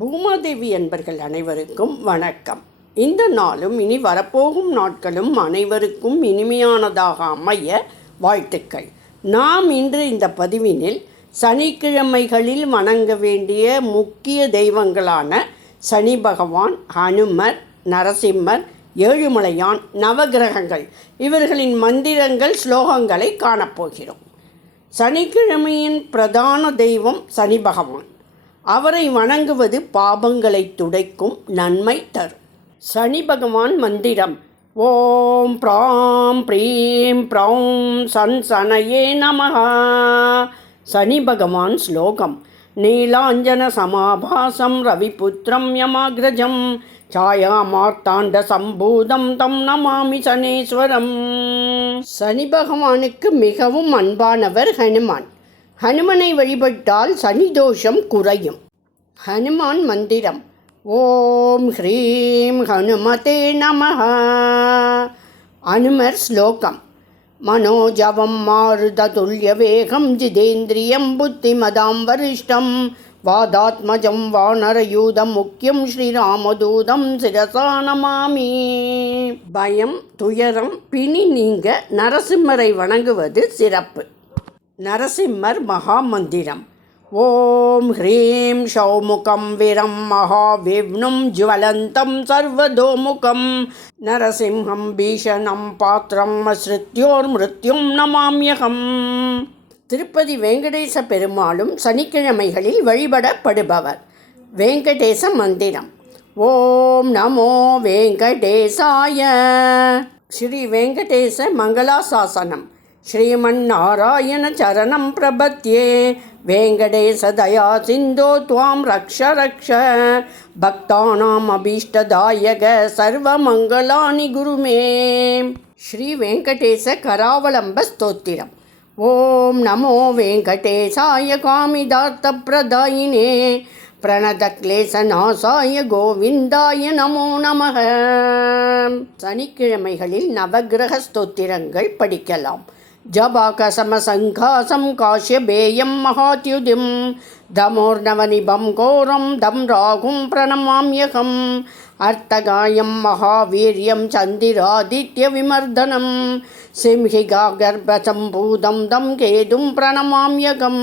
பூமாதேவி என்பர்கள் அனைவருக்கும் வணக்கம். இந்த நாளும் இனி வரப்போகும் நாட்களும் அனைவருக்கும் இனிமையானதாக அமைய வாழ்த்துக்கள். நாம் இன்று இந்த பதிவினில் சனிக்கிழமைகளில் வணங்க வேண்டிய முக்கிய தெய்வங்களான சனி பகவான் ஹனுமர் நரசிம்மர் ஏழுமலையான் நவகிரகங்கள். இவர்களின் மந்திரங்கள் ஸ்லோகங்களை காணப்போகிறோம். சனிக்கிழமையின் பிரதான தெய்வம் சனி பகவான். அவரை வணங்குவது பாபங்களை துடைக்கும் நன்மை தரும். சனி பகவான் மந்திரம் ஓம் பிராம் பிரீம் பிரௌம் சன் சனயே நமஹா சனி பகவான் ஸ்லோகம் நீலாஞ்சன சமாபாசம் ரவிபுத்திரம் யமாகிரஜம் சாயாமார்த்தாண்ட சம்பூதம் தம் நமாமி சனீஸ்வரம். சனி பகவானுக்கு மிகவும் அன்பானவர் ஹனுமான். ஹனுமனை வழிபட்டால் சனி தோஷம் குறையும். ஹனுமான் மந்திரம். ஓம் ஹ்ரீம் ஹனுமதே நம அனுமர் ஸ்லோகம். மனோஜவம் மாருததுல்ய வேகம் ஜிதேந்திரியம் புத்திமதாம் வரிஷ்டம். வாதாத்மஜம் வானரயூதம் முக்கியம் ஸ்ரீராமதூதம் சிரசா நமாமி. பயம் துயரம் பிணி நீங்க நரசிம்மரை வணங்குவது சிறப்பு. நரசிம்மர் மகாமந்திரம். ஓம் ஹ்ரீம் ஷௌமுகம் விரம் மகாவிவ்னும் ஜுவலந்தம் சர்வதோமுகம். நரசிம்ஹம் பீஷணம் பாத்திரம் அஸ்ருத்யோர் மிருத்யும் நமாமியகம். திருப்பதி வெங்கடேச பெருமாளும் சனிக்கிழமைகளில் வழிபடப்படுபவர். வெங்கடேச மந்திரம். ஓம் நமோ வெங்கடேசாய. ஸ்ரீ வெங்கடேச மங்களாசாசனம். श्रीमन्नारायण चरणं प्रपद्ये वेङ्कटेशदया सिन्धो त्वां रक्ष रक्ष भक्तानामभीष्टदायक सर्वमङ्गलानि गुरु मे श्रीवेङ्कटेशकरावलम्बस्तोत्तिरम् ॐ नमो वेङ्कटेशाय कामिदार्थप्रदायिने பிரணதக்லேசநாசாய கோவிந்தாய நமோ நமக சனிக்கிழமைகளில் நவகிரக ஸ்தோத்திரங்கள் படிக்கலாம் జబాకసమసంఘాసం కాశ్యబేయం మహాత్యుదిం దమోర్నవనిభం ఘోరం దం రాఘుం ప్రణమామ్యకం అర్థగాయం మహావీర్యం చందిరాదిత్య విమర్దనం సింహిగా గర్భసంభూతం దం కేతుం ప్రణమామ్యకం